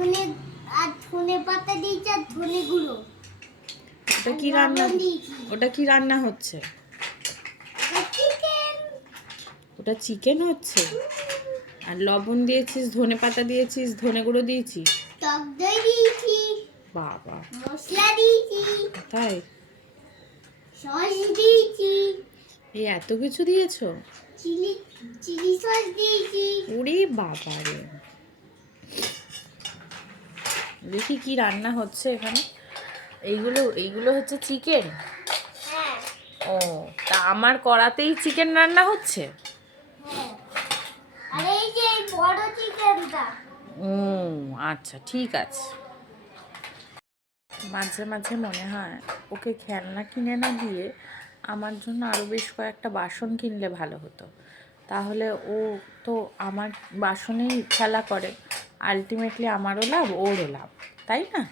ধনে আর ধনে পাতা দিয়েছি আর ধনে গুঁড়ো। ওটা কি রান্না? ওটা কি রান্না হচ্ছে? চিকেন। ওটা চিকেন হচ্ছে। আর লবণ দিয়েছিস, ধনে পাতা দিয়েছিস, ধনে গুঁড়ো দিয়েছিস, টক দই দিয়েছি, বাবা মশলা দিয়েছি, তাই? সস দিয়েছি, এই এত কিছু দিয়েছো? চিলি চিলি সস দিয়েছি। ওরে বাবা রে, দেখি কি রান্না হচ্ছে এখানে। এইগুলো এইগুলো হচ্ছে চিকেন। হ্যাঁ ও, তা আমার কড়াতেই চিকেন রান্না হচ্ছে? হ্যাঁ। আর এই যে এই বড় চিকেনটা। ও আচ্ছা, ঠিক আছে। মাঝে মাঝে মনে হয় ওকে খেলনা কিনে না দিয়ে আমার জন্য আরও বেশ কয়েকটা বাসন কিনলে ভালো হতো। তাহলে ও তো আমার বাসনেই খেলা করে, আলটিমেটলি আমারও লাভ ওরও লাভ, তাই না?